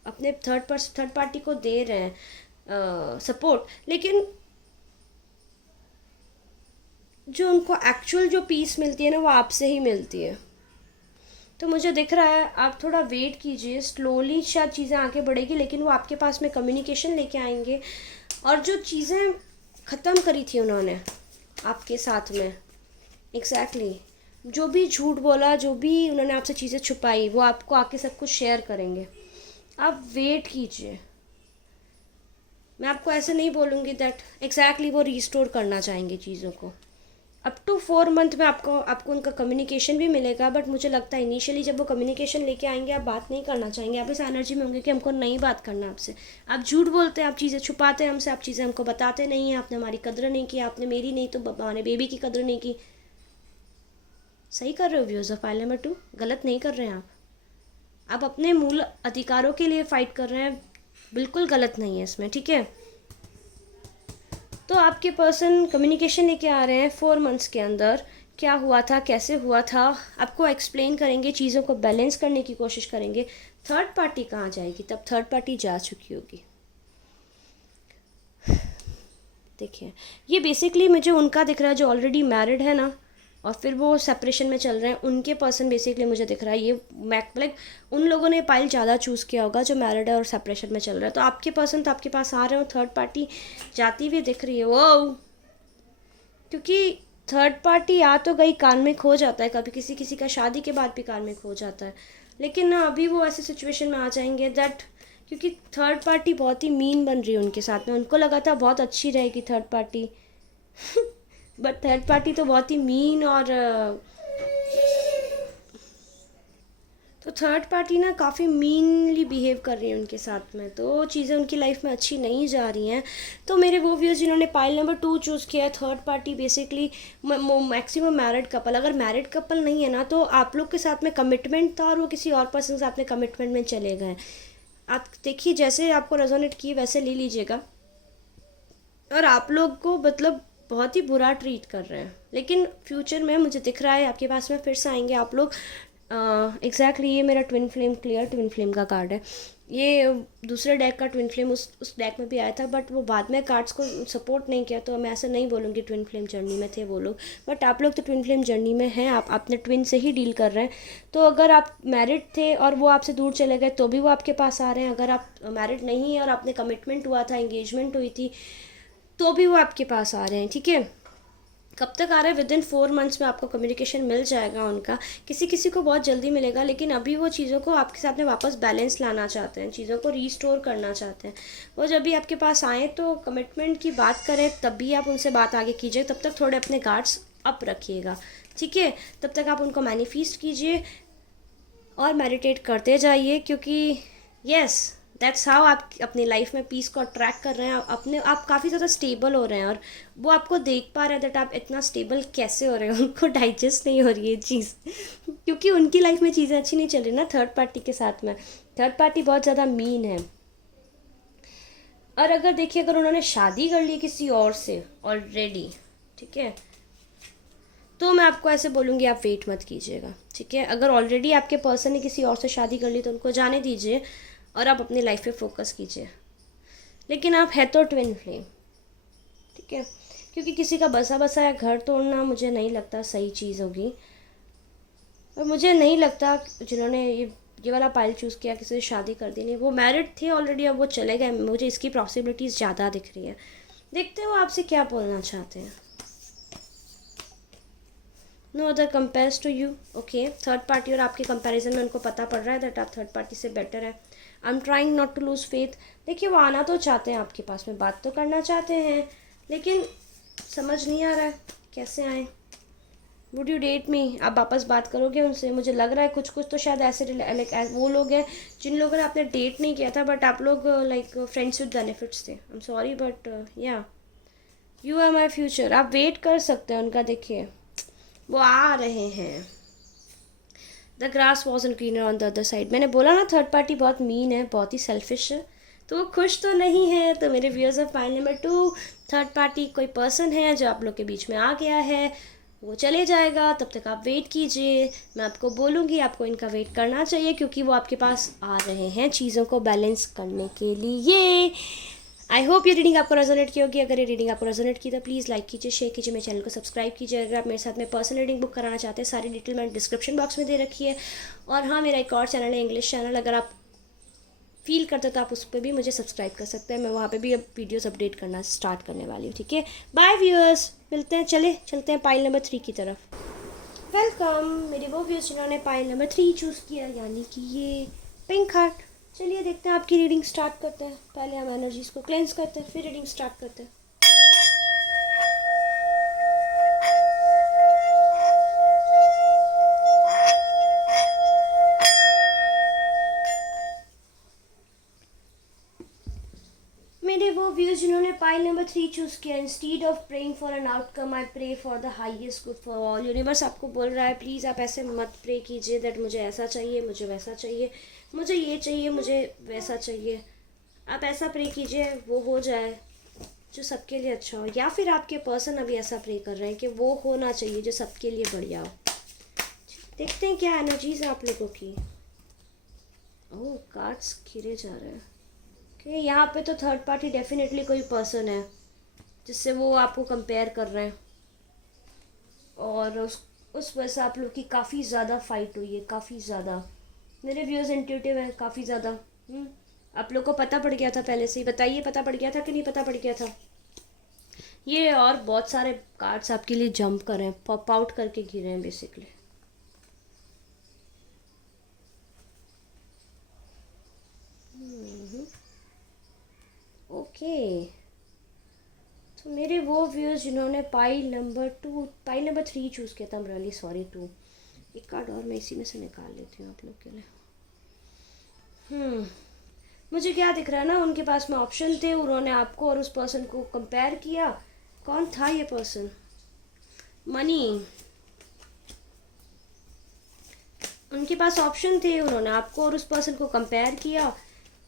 अपने थर्ड पार्टी को दे रहे हैं सपोर्ट, लेकिन जो उनको एक्चुअल जो पीस मिलती है ना वो आपसे ही मिलती है। तो मुझे दिख रहा है आप थोड़ा वेट कीजिए, स्लोली शायद चीज़ें आगे बढ़ेगी, लेकिन वो आपके पास में कम्युनिकेशन लेके आएंगे। और जो चीज़ें ख़त्म करी थी उन्होंने आपके साथ में, एग्जैक्टली जो भी झूठ बोला, जो भी उन्होंने आपसे चीज़ें छुपाई, वो आपको आके सब कुछ शेयर करेंगे। आप वेट कीजिए, मैं आपको ऐसे नहीं बोलूँगी दैट एग्जैक्टली वो रिस्टोर करना चाहेंगे चीज़ों को। अप टू 4 मंथ में आपको उनका कम्युनिकेशन भी मिलेगा। बट मुझे लगता है इनिशियली जब वो कम्युनिकेशन लेके आएंगे आप बात नहीं करना चाहेंगे, आप इस एनर्जी में होंगे कि हमको नहीं बात करना आपसे। आप झूठ बोलते हैं, आप चीज़ें छुपाते हैं हमसे, आप चीज़ें हमको बताते नहीं हैं, आपने हमारी कदर नहीं की, आपने मेरी नहीं तो हमारे बेबी की कदर नहीं की। सही कर रहे हो व्यूअर्स ऑफ फाइल नंबर 2, गलत नहीं कर रहे हैं आप अपने मूल अधिकारों के लिए फ़ाइट कर रहे हैं, बिल्कुल गलत नहीं है इसमें, ठीक है। तो आपके पर्सन कम्युनिकेशन लेके आ रहे हैं 4 मंथ्स के अंदर, क्या हुआ था, कैसे हुआ था, आपको एक्सप्लेन करेंगे, चीज़ों को बैलेंस करने की कोशिश करेंगे। थर्ड पार्टी कहाँ जाएगी, तब थर्ड पार्टी जा चुकी होगी। देखिए ये बेसिकली मुझे उनका दिख रहा है जो ऑलरेडी मैरिड है ना, और फिर वो सेपरेशन में चल रहे हैं, उनके पर्सन बेसिकली मुझे दिख रहा है। ये लाइक उन लोगों ने पाइल ज़्यादा चूज़ किया होगा जो मैरिड है और सेपरेशन में चल रहा है। तो आपके पर्सन तो आपके पास आ रहे हो, थर्ड पार्टी जाती हुई दिख रही है वो, क्योंकि थर्ड पार्टी या तो गई कान में खो जाता है, कभी किसी किसी का शादी के बाद भी कान में खो जाता है, लेकिन ना अभी वो ऐसे सिचुएशन में आ जाएंगे दैट, क्योंकि थर्ड पार्टी बहुत ही मीन बन रही है उनके साथ में। उनको लगा था बहुत अच्छी रहेगी third party but third party तो बहुत ही मीन और तो थर्ड पार्टी ना काफ़ी मीनली बिहेव कर रही है उनके साथ में, तो चीज़ें उनकी लाइफ में अच्छी नहीं जा रही हैं। तो मेरे वो व्यूअर्स जिन्होंने पाइल नंबर 2 चूज़ किया है, third party basically maximum married couple, अगर मैरिड कपल नहीं है ना तो आप लोग के साथ में कमिटमेंट था और वो किसी और पर्सन से आपने कमिटमेंट में चले गए। आप देखिए जैसे आपको रेजोनेट की वैसे ले लीजिएगा, और आप लोग को मतलब बहुत ही बुरा ट्रीट कर रहे हैं, लेकिन फ्यूचर में मुझे दिख रहा है आपके पास में फिर से आएंगे आप लोग। एग्जैक्टली ये मेरा twin flame, clear twin flame का कार्ड है। ये दूसरे डेक का ट्विन फ्लेम उस डेक में भी आया था, बट वो बाद में कार्ड्स को सपोर्ट नहीं किया, तो मैं ऐसे नहीं बोलूँगी ट्विन फ्लेम जर्नी में थे वो लोग। बट आप लोग तो ट्विन फ्लेम जर्नी में हैं, आप अपने ट्विन से ही डील कर रहे हैं। तो अगर आप मैरिड थे और वो आपसे दूर चले गए तो भी वो आपके पास आ रहे हैं, अगर आप मैरिड नहीं है और आपने कमिटमेंट हुआ था, एंगेजमेंट हुई थी, तो भी वो आपके पास आ रहे हैं, ठीक है। कब तक आ रहा है, विद इन 4 मंथ्स में आपको कम्युनिकेशन मिल जाएगा उनका। किसी किसी को बहुत जल्दी मिलेगा, लेकिन अभी वो चीज़ों को आपके साथ में वापस बैलेंस लाना चाहते हैं, चीज़ों को रीस्टोर करना चाहते हैं। वो जब भी आपके पास आए तो कमिटमेंट की बात करें, तब भी आप उनसे बात आगे कीजिए, तब तक थोड़े अपने गार्ड्स अप रखिएगा, ठीक है। तब तक आप उनको मैनिफेस्ट कीजिए और मेडिटेट करते जाइए, क्योंकि यस दैट्स हाउ आप अपनी लाइफ में पीस को अट्रैक्ट कर रहे हैं। आप काफ़ी ज़्यादा स्टेबल हो रहे हैं, और वो आपको देख पा रहे हैं दैट आप इतना स्टेबल कैसे हो रहे हो। उनको डाइजेस्ट नहीं हो रही है चीज़ क्योंकि उनकी लाइफ में चीज़ें अच्छी नहीं चल रही ना थर्ड पार्टी के साथ में। थर्ड पार्टी बहुत ज़्यादा मीन है। और अगर देखिए अगर उन्होंने शादी कर ली किसी और से ऑलरेडी, ठीक है, तो मैं आपको ऐसे बोलूँगी आप वेट मत कीजिएगा, ठीक है। अगर ऑलरेडी आपके पर्सन ने किसी और से शादी कर ली तो उनको जाने दीजिए और आप अपनी लाइफ पे फोकस कीजिए। लेकिन आप है तो ट्विन फ्लेम, ठीक है, क्योंकि किसी का बसा बसाया घर तोड़ना मुझे नहीं लगता सही चीज़ होगी। और मुझे नहीं लगता जिन्होंने ये वाला पाइल चूज़ किया किसी से शादी कर दी, नहीं, वो मैरिड थे ऑलरेडी, अब वो चले गए, मुझे इसकी पॉसिबिलिटीज़ ज़्यादा दिख रही है। देखते हो आपसे क्या बोलना चाहते हैं। No other compares to you, okay. Third party और आपके कंपैरिजन में उनको पता पड़ रहा है दैट आप थर्ड पार्टी से बेटर है। I am trying not to lose faith. देखिए वो आना तो चाहते हैं आपके पास में, बात तो करना चाहते हैं, लेकिन समझ नहीं आ रहा है कैसे आए। वुड यू डेट मी? आप वापस बात करोगे उनसे? मुझे लग रहा है कुछ कुछ तो शायद ऐसे लाइक वो लोग हैं जिन लोगों ने आपने डेट नहीं किया था, बट आप लोग लाइक फ्रेंड्स विद बेनिफिट्स थे। आई एम सॉरी बट या यू आर माई फ्यूचर। आप वेट कर सकते हैं उनका, देखिए वो आ रहे हैं। The grass wasn't greener on the other side. मैंने बोला ना थर्ड पार्टी बहुत मीन है, बहुत ही सेल्फिश है, तो वो खुश तो नहीं है। तो मेरे viewers of pile number 2, third party कोई पर्सन है जो आप लोग के बीच में आ गया है, वो चले जाएगा, तब तक आप वेट कीजिए। मैं आपको बोलूँगी आपको इनका वेट करना चाहिए, क्योंकि वो आपके पास आ रहे हैं चीज़ों को बैलेंस करने के लिए। आई होप ये रीडिंग आपको रेजोनेट की होगी। अगर ये रीडिंग आपको रेजोनेट की तो प्लीज़ लाइक कीजिए, शेयर कीजिए, मेरे चैनल को सब्सक्राइब कीजिए। अगर आप मेरे साथ में पर्सनल रीडिंग बुक कराना चाहते हैं, सारी डिटेल मैंने डिस्क्रिप्शन बॉक्स में दे रखी है। और हाँ, मेरा एक और चैनल है, इंग्लिश चैनल, अगर आप फील करते हो तो आप उस पर भी मुझे सब्सक्राइब कर सकते हैं। मैं वहाँ पे भी अब वीडियोस अपडेट करना स्टार्ट करने वाली हूँ, ठीक है। बाय व्यूअर्स, मिलते हैं, चलते हैं पाइल नंबर 3 की तरफ। वेलकम मेरे वो व्यूअर्स जिन्होंने पाइल नंबर 3 चूज़ किया, यानी कि ये पिंक हार्ट। चलिए देखते हैं, आपकी रीडिंग स्टार्ट करते हैं। पहले हम एनर्जीज़ को क्लेंस करते हैं, फिर रीडिंग स्टार्ट करते हैं। मेरे वो व्यूज जिन्होंने पाइल नंबर 3 चूज़ किया, instead of praying for an outcome I pray for the highest good for all. Universe आपको बोल रहा है प्लीज़ आप ऐसे मत प्रे कीजिए दैट मुझे ऐसा चाहिए, मुझे वैसा चाहिए, मुझे ये चाहिए, मुझे वैसा चाहिए। आप ऐसा प्रे कीजिए वो हो जाए जो सबके लिए अच्छा हो, या फिर आपके पर्सन अभी ऐसा प्रे कर रहे हैं कि वो होना चाहिए जो सबके लिए बढ़िया हो। देखते हैं क्या एनर्जीज है आप लोगों की। ओह, कार्ड्स खिरे जा रहे हैं। ओके, यहाँ पे तो थर्ड पार्टी डेफिनेटली कोई पर्सन है जिससे वो आपको कंपेयर कर रहे हैं, और उस वजह से आप लोग की काफ़ी ज़्यादा फाइट हुई है, काफ़ी ज़्यादा। मेरे व्यूज़ इंट्यूटिव हैं काफ़ी ज़्यादा। आप लोग को पता पड़ गया था पहले से ही, बताइए पता पड़ गया था कि नहीं पता पड़ गया था। ये और बहुत सारे कार्ड्स आपके लिए जंप कर रहे हैं, पॉप आउट करके गिरे हैं बेसिकली। ओके, तो मेरे वो व्यूअर्स जिन्होंने पाइल नंबर 3 चूज़ किया था, आई एम रियली सॉरी 2। एक कार्ड और मैं इसी में से निकाल लेती हूँ आप लोग के लिए। मुझे क्या दिख रहा है ना, उनके पास में ऑप्शन थे, उन्होंने आपको और उस पर्सन को कंपेयर किया। कौन था ये पर्सन? मनी। उनके पास ऑप्शन थे, उन्होंने आपको और उस पर्सन को कंपेयर किया,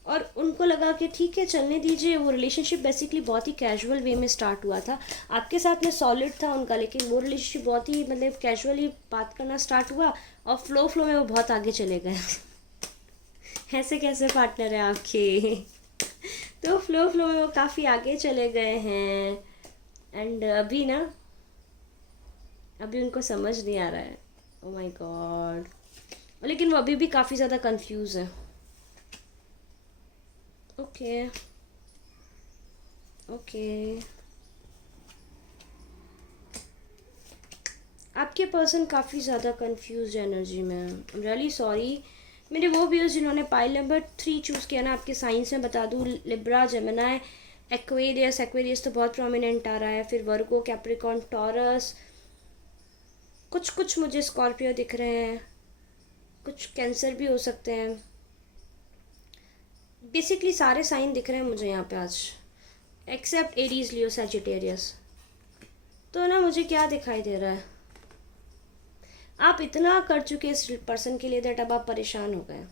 और उनको लगा कि ठीक है चलने दीजिए। वो रिलेशनशिप बेसिकली बहुत ही कैजुअल वे में स्टार्ट हुआ था, आपके साथ में सॉलिड था उनका, लेकिन वो रिलेशनशिप बहुत ही मतलब कैजुअली बात करना स्टार्ट हुआ, और फ्लो में वो बहुत आगे चले गए। ऐसे कैसे पार्टनर है आपके? तो फ्लो में वो काफ़ी आगे चले गए हैं, एंड अभी उनको समझ नहीं आ रहा है। ओह माय गॉड, लेकिन वो अभी भी काफ़ी ज़्यादा कंफ्यूज है। ओके आपके पर्सन काफ़ी ज़्यादा कंफ्यूज एनर्जी में। आई एम रियली सॉरी। मेरे वो व्यूअर्स जिन्होंने पाइल नंबर 3 चूज़ किया ना, आपके साइंस में बता दूँ, लिब्रा, जेमिनी, एक्वेरियस तो बहुत प्रोमिनेंट आ रहा है, फिर वर्गो, कैप्रिकॉर्न, टॉरस, कुछ मुझे स्कॉर्पियो दिख रहे हैं, कुछ कैंसर भी हो सकते हैं। बेसिकली सारे साइन दिख रहे हैं मुझे यहाँ पे आज, एक्सेप्ट एरीज, लियो, सैजिटेरियस। तो ना मुझे क्या दिखाई दे रहा है, आप इतना कर चुके इस पर्सन के लिए दैट अब आप परेशान हो गए।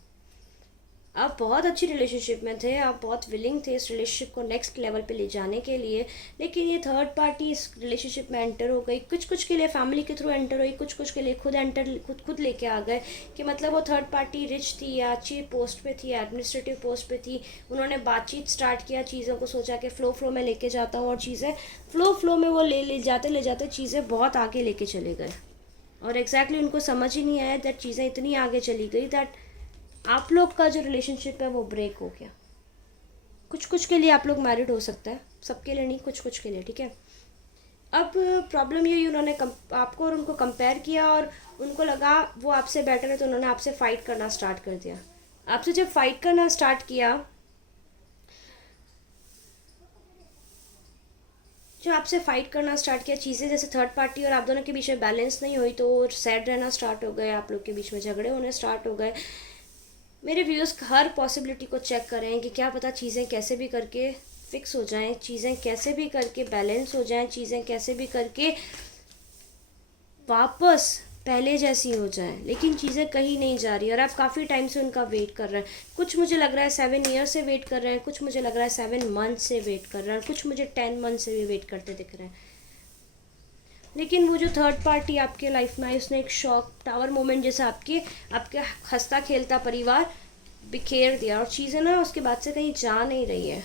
आप बहुत अच्छी रिलेशनशिप में थे, आप बहुत विलिंग थे इस रिलेशनशिप को नेक्स्ट लेवल पे ले जाने के लिए, लेकिन ये थर्ड पार्टी इस रिलेशनशिप में एंटर हो गई। कुछ के लिए फैमिली के थ्रू एंटर हुई, कुछ के लिए खुद लेके आ गए, कि मतलब वो थर्ड पार्टी रिच थी या अच्छी पोस्ट पे थी, एडमिनिस्ट्रेटिव पोस्ट पे थी। उन्होंने बातचीत स्टार्ट किया, चीज़ों को सोचा कि फ्लो में लेके जाता हूँ, और चीज़ें फ्लो में वो ले जाते चीज़ें बहुत आगे लेके चले गए, और एग्जैक्टली उनको समझ ही नहीं आया दैट चीज़ें इतनी आगे चली गई दैट आप लोग का जो रिलेशनशिप है वो ब्रेक हो गया। कुछ के लिए आप लोग मैरिड हो सकता है, सबके लिए नहीं, कुछ के लिए, ठीक है। अब प्रॉब्लम ये, उन्होंने आपको और उनको कंपेयर किया, और उनको लगा वो आपसे बेटर है, तो उन्होंने आपसे फ़ाइट करना स्टार्ट कर दिया। आपसे जब फाइट करना स्टार्ट किया जो आपसे फाइट करना स्टार्ट किया, चीज़ें जैसे थर्ड पार्टी और आप दोनों के बीच में बैलेंस नहीं हुई तो सैड रहना स्टार्ट हो गए, आप लोग के बीच में झगड़े होने स्टार्ट हो गए। मेरे व्यूज़ हर पॉसिबिलिटी को चेक कर रहे हैं कि क्या पता चीज़ें कैसे भी करके फिक्स हो जाएं, चीज़ें कैसे भी करके बैलेंस हो जाएं, चीज़ें कैसे भी करके वापस पहले जैसी हो जाए। लेकिन चीज़ें कहीं नहीं जा रही और आप काफ़ी टाइम से उनका वेट कर रहे हैं। कुछ मुझे लग रहा है 7 ईयर से वेट कर रहे हैं, कुछ मुझे लग रहा है 7 मंथ से वेट कर रहे हैं, कुछ मुझे 10 मंथ से भी वेट करते दिख रहे हैं। लेकिन वो जो थर्ड पार्टी आपके लाइफ में आई, उसने एक शॉक टावर मोमेंट जैसा आपके आपके हंसता खेलता परिवार बिखेर दिया और चीज़ें ना उसके बाद से कहीं जा नहीं रही है।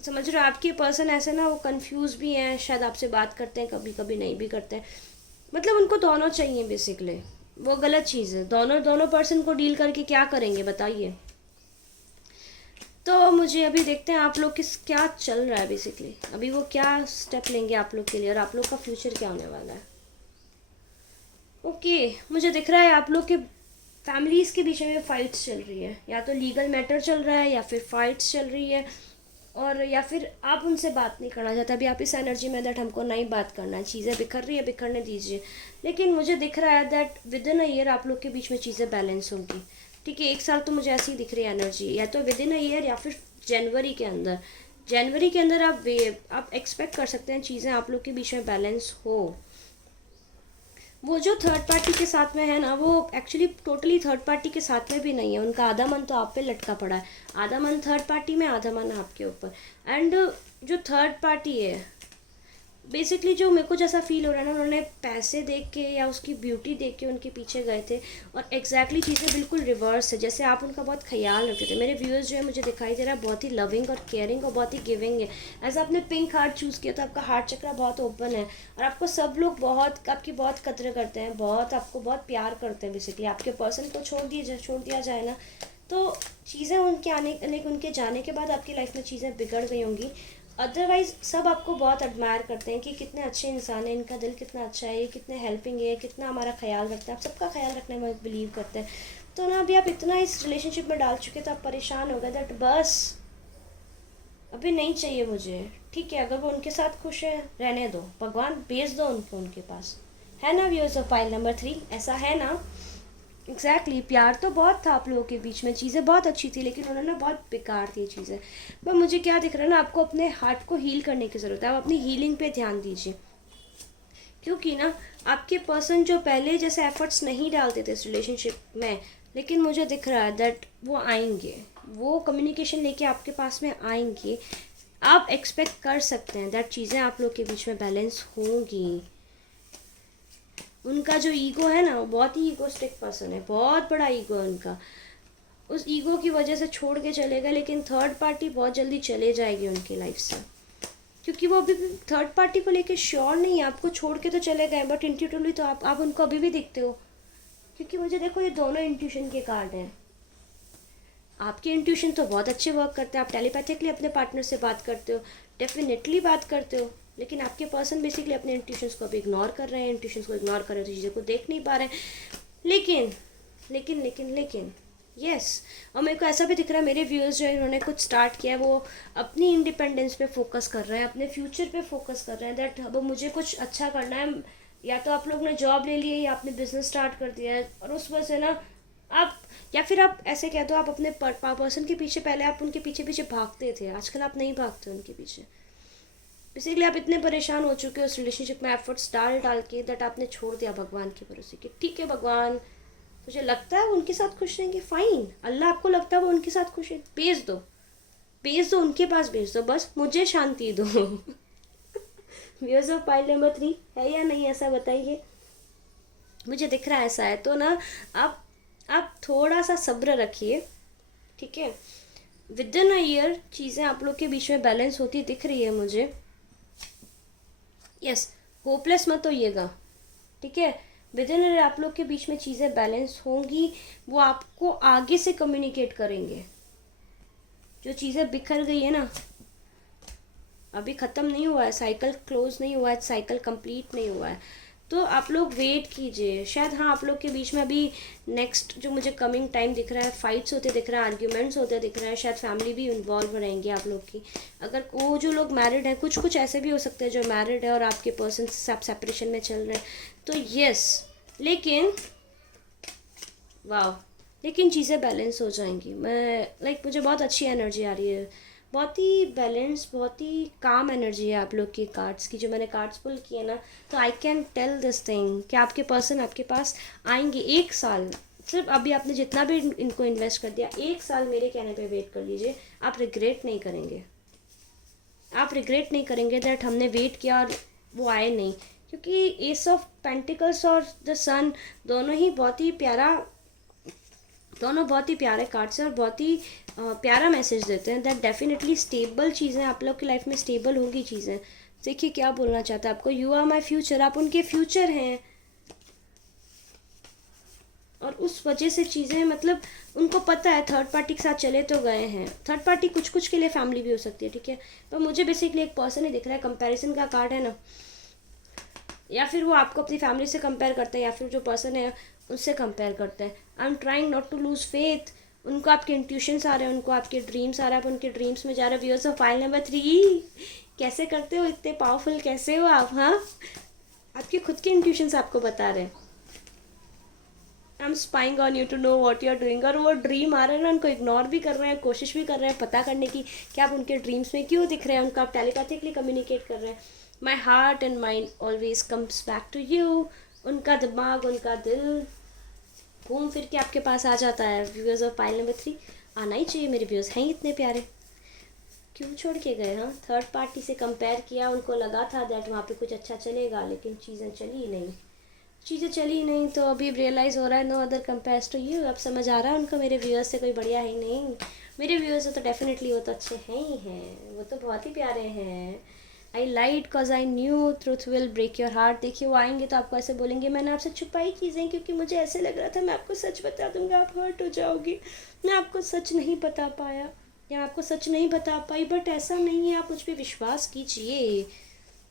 समझ रहे हो, आपके पर्सन ऐसे ना वो कंफ्यूज भी हैं, शायद आपसे बात करते हैं, कभी कभी नहीं भी करते हैं। मतलब उनको दोनों चाहिए बेसिकली, वो गलत चीज़ है। दोनों दोनों पर्सन को डील करके क्या करेंगे बताइए। तो मुझे अभी देखते हैं आप लोग किस क्या चल रहा है बेसिकली, अभी वो क्या स्टेप लेंगे आप लोग के लिए और आप लोग का फ्यूचर क्या होने वाला है। ओके, मुझे दिख रहा है आप लोग के फैमिलीज़ के बीच में फाइट्स चल रही है, या तो लीगल मैटर चल रहा है या फिर फाइट्स चल रही है, और या फिर आप उनसे बात नहीं करना चाहते। अभी आप इस एनर्जी में दैट हमको नहीं बात करना है, चीज़ें बिखर रही है बिखरने दीजिए। लेकिन मुझे दिख रहा है that with in a year आप लोग के बीच में चीज़ें बैलेंस होंगी। ठीक है, 1 साल तो मुझे ऐसी ही दिख रही है एनर्जी, या तो विद इन अ ईयर या फिर जनवरी के अंदर। जनवरी के अंदर आप एक्सपेक्ट कर सकते हैं चीज़ें आप लोग के बीच में बैलेंस हो। वो जो थर्ड पार्टी के साथ में है ना, वो एक्चुअली टोटली थर्ड पार्टी के साथ में भी नहीं है। उनका आधा मन तो आप पे लटका पड़ा है, आधा मन थर्ड पार्टी में, आधा मन आपके ऊपर। एंड जो थर्ड पार्टी है बेसिकली, जो मेरे को जैसा फील हो रहा है ना, उन्होंने पैसे देख के या उसकी ब्यूटी देख के उनके पीछे गए थे, और एग्जैक्टली चीज़ें बिल्कुल रिवर्स है। जैसे आप उनका बहुत ख्याल रखते थे, मेरे व्यूअर्स जो है मुझे दिखाई दे रहा है बहुत ही लविंग और केयरिंग और बहुत ही गिविंग है। ऐसा आपने पिंक हार्ट चूज़ किया तो आपका हार्ट चक्र बहुत ओपन है, और आपको सब लोग बहुत आपकी बहुत कदर करते हैं, बहुत आपको बहुत प्यार करते हैं। बेसिकली आपके पर्सन को छोड़ दिया जाए ना, तो चीज़ें उनके जाने के बाद आपकी लाइफ में चीज़ें बिगड़ गई होंगी। अदरवाइज सब आपको बहुत एडमायर करते हैं कि कितने अच्छे इंसान हैं, इनका दिल कितना अच्छा है, ये कितने हेल्पिंग है, कितना हमारा ख्याल रखते हैं। आप सबका ख्याल रखने में बिलीव करते हैं। तो ना अभी आप इतना इस रिलेशनशिप में डाल चुके तो आप परेशान हो गए दैट बस अभी नहीं चाहिए मुझे। ठीक है, अगर वो उनके साथ खुश है रहने दो, भगवान भेज दो उनको उनके पास, है ना व्यूअर्स ऑफ पाइल नंबर 3, ऐसा है ना। एग्जैक्टली प्यार तो बहुत था आप लोगों के बीच में, चीज़ें बहुत अच्छी थी, लेकिन उन्होंने बहुत बेकार थी चीज़ें। पर मुझे क्या दिख रहा है ना, आपको अपने हार्ट को हील करने की ज़रूरत है। आप अपनी हीलिंग पे ध्यान दीजिए, क्योंकि ना आपके पर्सन जो पहले जैसे एफर्ट्स नहीं डालते थे इस रिलेशनशिप में, लेकिन मुझे दिख रहा है दैट वो आएंगे, वो कम्युनिकेशन लेके आपके पास में आएंगे। आप एक्सपेक्ट कर सकते हैं दैट चीज़ें आप लोग के बीच में बैलेंस होंगी। उनका जो ईगो है ना, वो बहुत ही ईगोस्टिक पर्सन है, बहुत बड़ा ईगो है उनका। उस ईगो की वजह से छोड़ के चले गए, लेकिन थर्ड पार्टी बहुत जल्दी चले जाएगी उनकी लाइफ से, क्योंकि वो अभी भी थर्ड पार्टी को लेके श्योर नहीं है। आपको छोड़ के तो चले गए, बट इंट्यूटिवली तो आप उनको अभी भी दिखते हो। क्योंकि मुझे देखो, ये दोनों इंट्यूशन के कार्ड हैं। आपके इंट्यूशन तो बहुत अच्छे वर्क करते हैं, आप टेलीपैथिकली अपने पार्टनर से बात करते हो, डेफिनेटली बात करते हो। लेकिन आपके पर्सन बेसिकली अपने इंट्यूशंस को अभी इग्नोर कर रहे हैं, इंट्यूशंस को इग्नोर कर रहे हैं, तो चीज़ों को देख नहीं पा रहे हैं। लेकिन लेकिन लेकिन लेकिन यस, और मेरे को ऐसा भी दिख रहा है मेरे व्यूअर्स जो है इन्होंने कुछ स्टार्ट किया है, वो अपनी इंडिपेंडेंस पे फोकस कर रहे हैं, अपने फ्यूचर पे फोकस कर रहे हैं दैट अब मुझे कुछ अच्छा करना है। या तो आप लोग ने जॉब ले ली है या आपने बिजनेस स्टार्ट कर दिया है, और उस वजह से ना आप, या फिर आप ऐसे कह दो, आप अपने पर्सन के पीछे, पहले आप उनके पीछे पीछे भागते थे, आजकल आप नहीं भागते उनके पीछे। बेसिकली आप इतने परेशान हो चुके हो उस रिलेशनशिप में एफर्ट्स डाल डाल के दैट आपने छोड़ दिया भगवान के भरोसे कि ठीक है भगवान, मुझे लगता है वो उनके साथ खुश रहेंगे, फाइन। अल्लाह आपको लगता है वो उनके साथ खुश है, भेज दो उनके पास, भेज दो, बस मुझे शांति दो। व्यूअर्स ऑफ पाइल नंबर 3 है या नहीं, ऐसा बताइए। मुझे दिख रहा है ऐसा है, तो ना आप थोड़ा सा सब्र रखिए, ठीक है। विद इन अ ईयर चीज़ें आप लोग के बीच में बैलेंस होती दिख रही है मुझे। यस, होपलेस मत होइएगा, ठीक है। विद इन ईयर आप लोग के बीच में चीज़ें बैलेंस होंगी, वो आपको आगे से कम्युनिकेट करेंगे। जो चीज़ें बिखर गई है ना, अभी ख़त्म नहीं हुआ है साइकिल, क्लोज नहीं हुआ है साइकिल, कंप्लीट नहीं हुआ है। तो आप लोग वेट कीजिए, शायद हाँ आप लोग के बीच में अभी नेक्स्ट जो मुझे कमिंग टाइम दिख रहा है, फाइट्स होते दिख रहा है, आर्ग्यूमेंट्स होते दिख रहा है, शायद फैमिली भी इन्वॉल्व रहेंगी आप लोग की। अगर वो जो लोग मैरिड हैं, कुछ कुछ ऐसे भी हो सकते हैं जो मैरिड है और आपके पर्सन सब सेपरेशन में चल रहे हैं, तो यस, लेकिन वाह, लेकिन चीज़ें बैलेंस हो जाएंगी। मैं मुझे बहुत अच्छी एनर्जी आ रही है, बहुत ही बैलेंस, बहुत ही काम एनर्जी है आप लोग की कार्ड्स की, जो मैंने कार्ड्स पुल किए ना। तो I can tell this thing कि आपके पर्सन आपके पास आएंगे 1 साल। सिर्फ अभी आपने जितना भी इनको इन्वेस्ट कर दिया, 1 साल मेरे कहने पे वेट कर लीजिए, आप रिग्रेट नहीं करेंगे। आप रिग्रेट नहीं करेंगे दैट हमने वेट किया और वो आए नहीं, क्योंकि एस ऑफ पेंटिकल्स और द सन दोनों बहुत ही प्यारे कार्ड्स हैं और बहुत ही प्यारा मैसेज देते हैं दैट डेफिनेटली स्टेबल चीज़ें आप लोग की लाइफ में स्टेबल होगी चीज़ें। देखिए क्या बोलना चाहता है आपको, यू आर माई फ्यूचर, आप उनके फ्यूचर हैं। और उस वजह से चीज़ें उनको पता है, थर्ड पार्टी के साथ चले तो गए हैं। थर्ड पार्टी कुछ कुछ के लिए फैमिली भी हो सकती है, ठीक है, पर मुझे बेसिकली एक पर्सन ही दिख रहा है। कंपैरिजन का कार्ड है ना, या फिर वो आपको अपनी फैमिली से कंपेयर करते हैं या फिर जो पर्सन है उससे कंपेयर करते हैं। I am trying not to lose faith. उनको आपके इंट्यूशंस आ रहे हैं, उनको आपके ड्रीम्स आ रहे हैं, आप उनके ड्रीम्स में जा रहे हो। व्यूअर्स ऑफ फाइल नंबर 3, कैसे करते हो, इतने पावरफुल कैसे हो आप? हाँ, आपके खुद के इंट्यूशंस आपको बता रहे हैं, I am spying on you to know what you are doing. और वो ड्रीम आ रहे हैं ना, उनको इग्नोर भी कर रहे हैं, कोशिश भी कर रहे हैं पता करने की कि आप उनके ड्रीम्स में क्यों दिख रहे हैं। उनको आप टेलीपैथिकली कम्युनिकेट कर रहे हैं। My heart and mind always comes back to you. उनका दिमाग, उनका दिल घूम फिर के आपके पास आ जाता है। व्यूअर्स ऑफ पाइल नंबर 3, आना ही चाहिए, मेरे व्यूअर्स हैं इतने प्यारे, क्यों छोड़ के गए? हाँ, थर्ड पार्टी से कंपेयर किया, उनको लगा था दैट वहाँ पे कुछ अच्छा चलेगा, लेकिन चीज़ें चली ही नहीं। तो अभी रियलाइज़ हो रहा है, no other compares to you. अब समझ आ रहा है उनको मेरे व्यूअर्स से कोई बढ़िया है ही नहीं। मेरे व्यूअर्स तो डेफिनेटली वो तो अच्छे हैं ही हैं, वो तो बहुत ही प्यारे हैं। I lied cause I knew truth will break your heart. देखिए वो आएंगे तो आपको ऐसे बोलेंगे, मैंने आपसे छुपाई चीज़ें क्योंकि मुझे ऐसे लग रहा था मैं आपको सच बता दूंगा, आप हर्ट हो जाओगी। मैं आपको सच नहीं बता पाया या आपको सच नहीं बता पाई, बट ऐसा नहीं है, आप मुझ पर विश्वास कीजिए।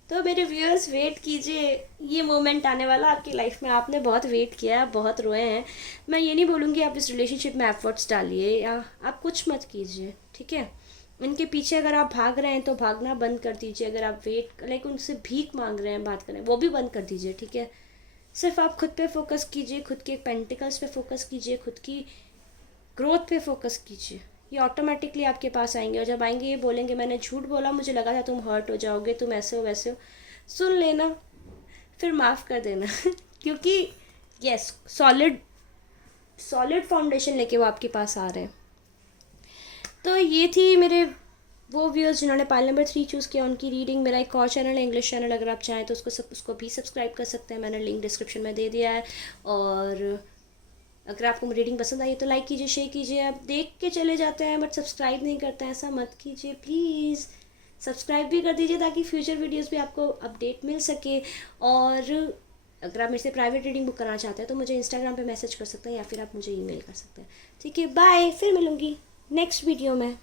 तो मेरे व्यूअर्स वेट कीजिए, ये मोमेंट आने वाला आपकी लाइफ में। आपने बहुत वेट किया, आप बहुत रोए हैं। मैं ये नहीं बोलूँगी आप इस रिलेशनशिप में एफर्ट्स डालिए या आप कुछ मत कीजिए, ठीक है। इनके पीछे अगर आप भाग रहे हैं तो भागना बंद कर दीजिए। अगर आप वेट उनसे भीख मांग रहे हैं, बात करें, वो भी बंद कर दीजिए, ठीक है। सिर्फ आप खुद पे फोकस कीजिए, खुद के पेंटिकल्स पे फोकस कीजिए, खुद की ग्रोथ पे फोकस कीजिए। ये ऑटोमेटिकली आपके पास आएंगे और जब आएंगे ये बोलेंगे, मैंने झूठ बोला, मुझे लगा था तुम हर्ट हो जाओगे, तुम ऐसे हो वैसे हो। सुन लेना, फिर माफ़ कर देना क्योंकि यस, सॉलिड फाउंडेशन लेके वो आपके पास आ रहे हैं। तो ये थी मेरे वो व्यूअर्स जिन्होंने पाइल नंबर 3 चूज़ किया, उनकी रीडिंग। मेरा एक और चैनल है, इंग्लिश चैनल, अगर आप चाहें तो उसको भी सब्सक्राइब कर सकते हैं, मैंने लिंक डिस्क्रिप्शन में दे दिया है। और अगर आपको रीडिंग पसंद आई तो लाइक कीजिए, शेयर कीजिए। आप देख के चले जाते हैं बट सब्सक्राइब नहीं करते हैं, ऐसा मत कीजिए प्लीज़। सब्सक्राइब भी कर दीजिए ताकि फ्यूचर वीडियोस भी आपको अपडेट मिल सके। और अगर आप मेरे से प्राइवेट रीडिंग बुक करना चाहते हैं तो मुझे इंस्टाग्राम पे मैसेज कर सकते हैं या फिर आप मुझे ईमेल कर सकते हैं, ठीक है। बाय, फिर मिलूँगी नेक्स्ट वीडियो में।